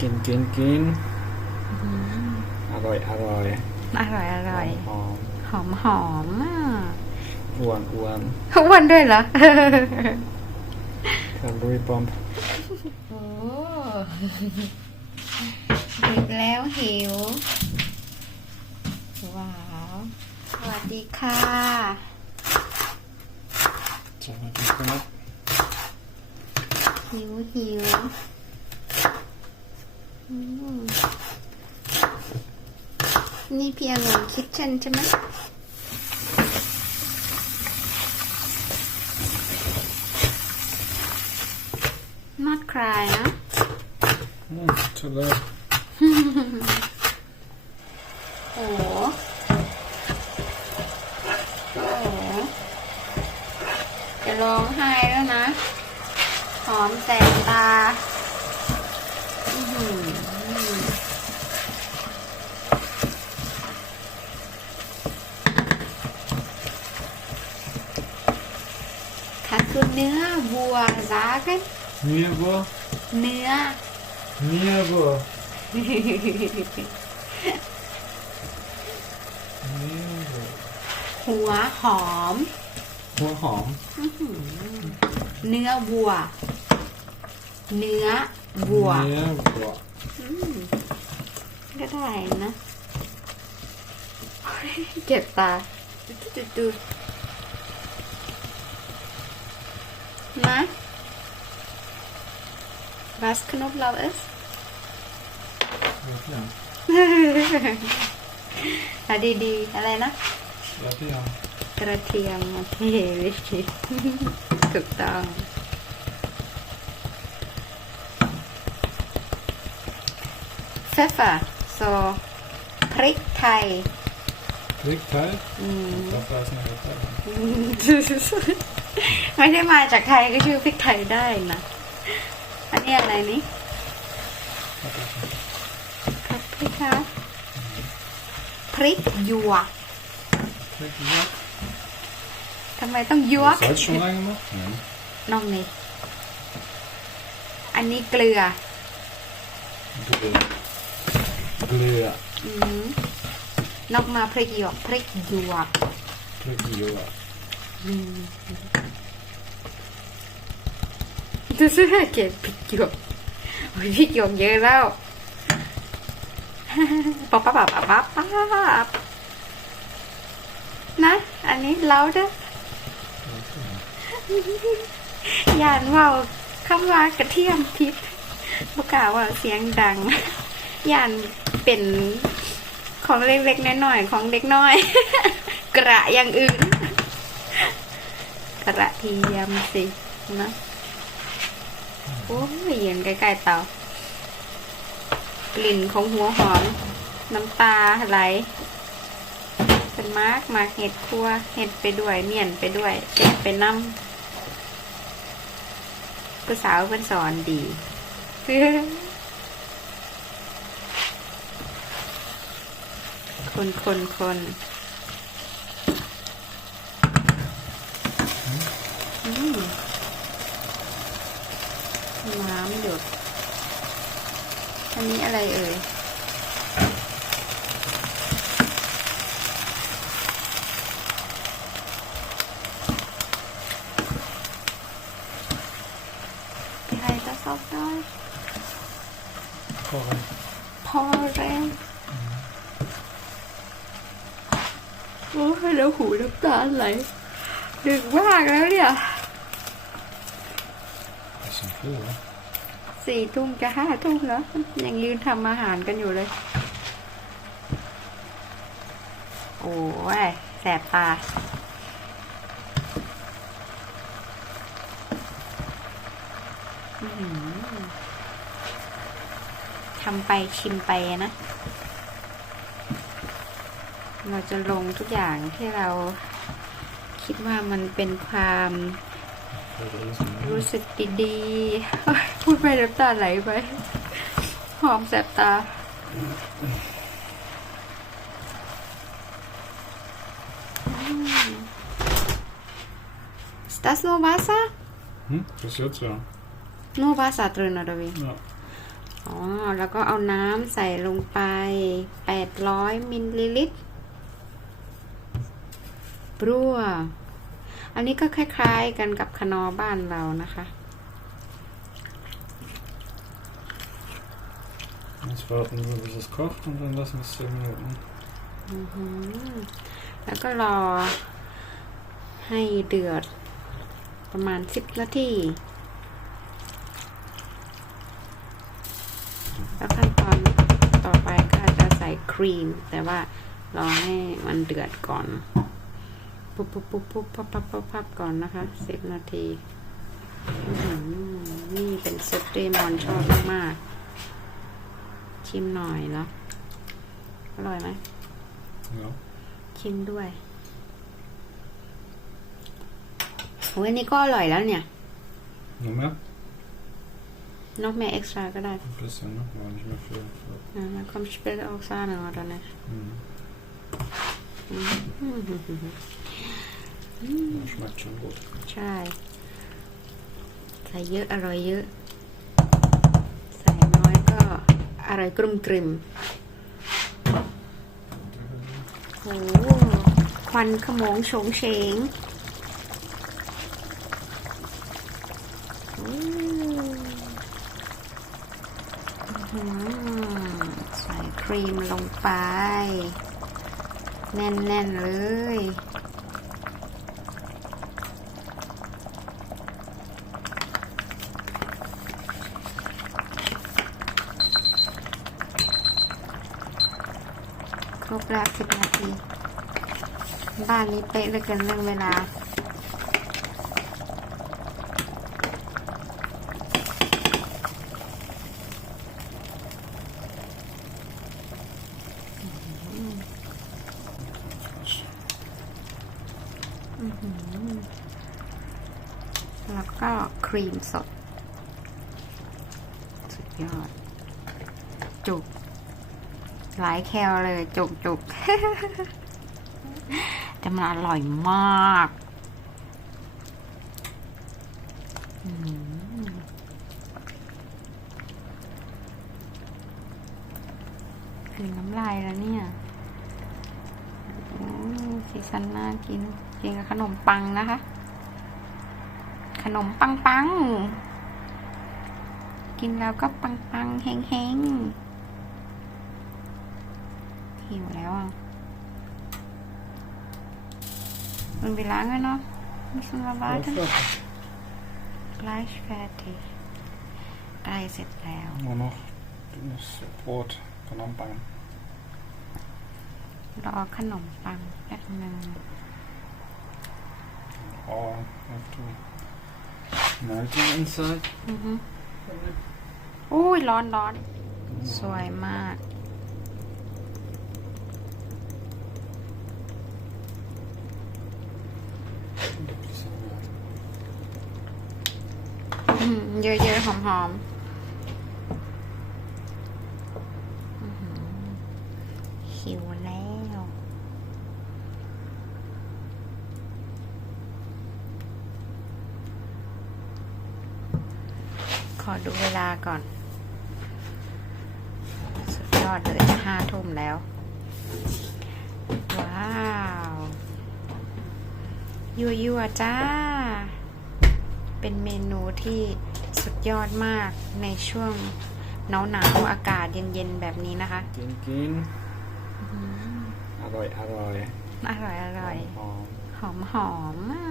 กินกินกินอร่อยอร่อยอร่อยอร่อยหอมหอมหอมอะอ้วนอ้วนอ้วนด้วยเหรอแคลอรี่บอมโอ้ดึกแล้วหิว ว้าว สวัสดีค่ะสวัสดีครับหิวหิว อืมนี่พี่อานนท์คิดเช่นใช่ไหมนอดคลายนะอืมสุดเลยโอ้โหโอ้โหจะร้องไห้แล้วนะ หอมแสบตา อื้อหือ ค่ะคือเนื้อวัวร้ากันเมียบัวเนื้อเมียบัวเมียบัวหัวหอม หัวหอม เนื้อวัว เนื้อวัวเมียบัวอืมก็ได้นะเก็บตาดูดูดู นะ Was Knoblauch ist? แล้วพี่ยังอะดีๆอะไร นะแล้วพี่ยังกระเทียมโอเควิธีถูกต้องเฟฟะโซพริกไทยพริกไทยอืมกาแฟสมัยไทยไม่ได้มาจากไทยก็ชื่อพริกไทยได้นะ อันนี้อะไรนี่ครับพริกคะพริกหยวกพริกยักษ์ทำไมต้องหยวก Salz schon reingemacht? Nein. น้องนี่อันนี้เกลือ Glier. Glier. อืม นอกมาพริกหยวกพริกหยวก Prik Joa. ดูสิเก็บพริกหยวกโอ้ยพริกหยวกเยอะแล้วป๊าป๊าป๊าป๊าป๊าป๊าบนะ อันนี้เราเด้อยานเว่าคำว่ากระเทียมพริกบกล้าว่าเสียงดังยานเป็น ของเล็กๆน้อยๆของเด็กน้อย กระอย่างอื่น กระเทียมสินะโอ้ยยืนใกล้ๆเตากลิ่นของหัวหอม น้ำตาไหลเป็นมากมากเห็ดครัวเห็ดไปด้วย เมี่ยนไปด้วยเจ็บไปน้ำผู้สาวเพิ่นสอนดี คนคนคนน้ำหยดอันนี้อะไรเอ่ย Wie heißt das auf Deutsch? Porre. พอแรง โอ้ยแล้วหูน้ำตาไหลดึกมากแล้วเนี่ย Das ist ein viel, oder? สี่ทุ่มจะห้าทุ่มแล้ว ยังยืนทำอาหารกันอยู่เลย โอ้ย แสบตาอื้อหือทำไปชิมไปนะ เราจะลงทุกอย่างที่เราคิดว่ามันเป็นความ Oder ist ein รู้สึกดีๆเฮ้ยพูดไปน้ำตาไหลไป หอมแสบตา Ist das nur Wasser? Hm? Das ist jetzt ja. Nur Wasser drin, oder wie? Ja. แล้วก็เอาน้ำใส่ลงไป 800 มิลลิลิตร บรั่ว อันนี้ก็คล้าย ๆ กันกับคนอบ้านเรานะคะ Jetzt warten wir, bis es kocht und dann lassen wir es 10 Minuten. แล้วก็รอให้เดือดประมาณ 10 นาที แล้วขั้นตอนต่อไปก็จะใส่ครีม แต่ว่ารอให้มันเดือดก่อน ปุ๊บปุ๊บปุ๊บปุ๊บพับพับพับพับก่อนนะคะ10นาทีนี่เป็นซุปที่มอนชอบมากๆ ชิมหน่อยแล้วอร่อยไหมชิมด้วยโอ้ยนนี้ก็อร่อยแล้วเนี่ย Noch mehr? นกแม่เอ็กซ์ตร้าก็ได้ Ein bisschen, ne? War nicht mehr viel. อ่าแล้วก็สเปรย์ออกซ่าหนึ่งออนะ Mhm. Ja, schmeckt schon gut. ใช่ใส่เยอะอร่อยเยอะ ใส่น้อยก็อร่อยกรุ่มกริมโอ้โหควันขโมงโฉงเฉงอืมอื้อหือใส่ครีมลงไป แน่น ๆ เลย ครบแล้วสิบนาที บ้านนี้เป๊ะเหลือเกินเรื่องเวลา แล้ว ก็ครีมสด สุดยอด จุก หลายแคลเลยจุกจุกแต่มันอร่อยมากคือน้ำลายแล้วเนี่ยสีสันน่ากิน กินกับขนมปังนะคะ ขนมปังปังกินแล้วก็ปังปังๆแห้งแห้งๆหิวแล้วอะ Und wie lange noch müssen wir Ja, warten? fertig. Gleich fertig. ใกล้เสร็จแล้ว Nur noch das Brot von Ampang. รอขนมปังแป๊บนึง Oh, have to melt it inside. อือฮึอุ้ยร้อนร้อน สวยมาก อืมเยอะๆหอมๆอื้อหือหิวแล้ว ขอ ดูเวลาก่อน สุดยอดเลยจะห้าทุ่มแล้ว ว้าว ยัวยัวๆจ้า เป็นเมนูที่สุดยอดมากในช่วงหนาวหนาวๆอากาศเย็นๆ แบบนี้นะคะ Gehen, gehen. Arroi, arroi. อร่อยอร่อย Oh, หอมหอมๆอะ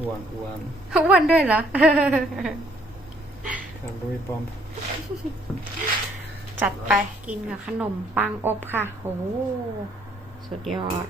Uhren, Uhren. อ้วนด้วยเหรอ Calorie Bomb. จัดไปกินกับขนมปังอบค่ะโอ้โหสุดยอด